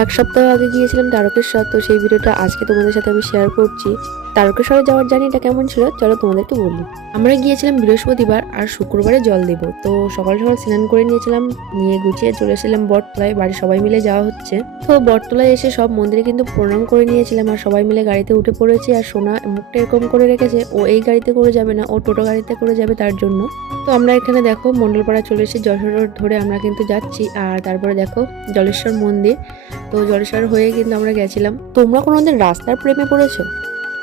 এক সপ্তাহ আগে গিয়েছিলাম তারকেশ্বর, তো সেই ভিডিওটা আজকে তোমাদের সাথে আমি শেয়ার করছি। তারকেশ্বরে যাওয়ার জার্নিটা কেমন ছিল চলো তোমাদেরকে বলি। আমরা গিয়েছিলাম বৃহস্পতিবার আর শুক্রবারে জল দেব। তো সকাল সকাল স্নান করে নিয়েছিলাম, নিয়ে গুছিয়ে চলে এসেছিলাম বটতলায়, বাড়ির সবাই মিলে যাওয়া হচ্ছে। তো বটতলায় এসে সব মন্দিরে কিন্তু প্রণাম করে নিয়েছিলাম আর সবাই মিলে গাড়িতে উঠে পড়েছি। আর সোনা মুখটা এরকম করে রেখেছে, ও এই গাড়িতে করে যাবে না, ও টোটো গাড়িতে করে যাবে তার জন্য। তো আমরা এখানে দেখো মন্ডলপাড়া চলে এসেছি, যশোর রোড ধরে আমরা কিন্তু যাচ্ছি। আর তারপরে দেখো জলেশ্বর মন্দির। তো জলেশ্বর হয়ে কিন্তু আমরা গেছিলাম। তোমরা কোনোদিন রাস্তার প্রেমে পড়েছো?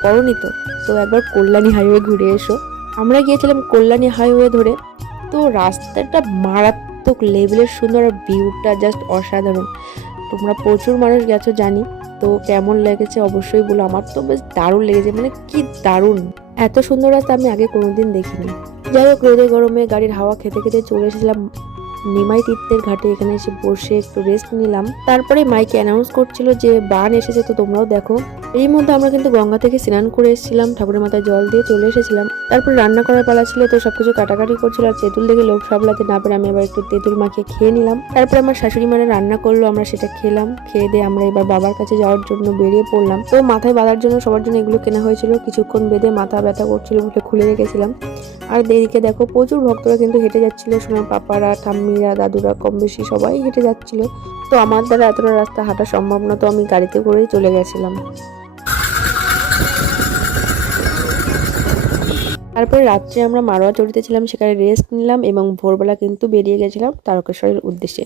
পড়োনি তো? তো একবার কল্যাণী হাইওয়ে ঘুরে এসো। আমরা গিয়েছিলাম কল্যাণী হাইওয়ে ধরে। তো রাস্তাটা মারাত্মক লেভেলের সুন্দর, আর ভিউটা জাস্ট অসাধারণ। তোমরা প্রচুর মানুষ গেছো জানি, তো কেমন লেগেছে অবশ্যই বলো। আমার তো বেশ দারুণ লেগেছে, মানে কি দারুণ! এত সুন্দর রাস্তা আমি আগে কোনোদিন দেখিনি। যাই হোক, রোদে গরমে গাড়ির হাওয়া খেতে খেতে চলে এসেছিলাম নিমাই তীর্থের ঘাটে। এখানে এসে বসে একটু রেস্ট নিলাম। তারপরে মাইকে অ্যানাউন্স করছিল যে বান এসেছে, তো তোমরাও দেখো। এই মধ্যে আমরা কিন্তু গঙ্গা থেকে স্নান করে এসেছিলাম, ঠাকুরের মাথায় জল দিয়ে চলে এসেছিলাম। তারপর রান্না করার পালা ছিল, তো সবকিছু কাটাকাটি করছিল। আর তেঁতুল দেখে লোভ সামলাতে না পেরে আমি আবার একটু তেঁতুল মাখিয়ে খেয়ে নিলাম। তারপরে আমার শাশুড়ি মানে রান্না করলো, আমরা সেটা খেলাম। খেয়ে দিয়ে আমরা এবার বাবার কাছে যাওয়ার জন্য বেরিয়ে পড়লাম। তো মাথায় বাঁধার জন্য সবার জন্য এগুলো কেনা হয়েছিল। কিছুক্ষণ বেঁধে মাথা ব্যথা করছিল বলে খুলে রেখেছিলাম। আর দেরিকে দেখো প্রচুর ভক্তরা কিন্তু হেঁটে যাচ্ছিল, সোনার পাপারা, ঠাম্মিরা, দাদুরা, কম বেশি সবাই হেঁটে যাচ্ছিল। তো আমার দ্বারা এতটা রাস্তা হাঁটা সম্ভব না, তো আমি গাড়িতে করেই চলে গেছিলাম। তারপরে রাত্রে আমরা মারোয়া চড়িতেছিলাম, সেখানে রেস্ট নিলাম এবং ভোরবেলা কিন্তু বেরিয়ে গেছিলাম তারকেশ্বরের উদ্দেশ্যে।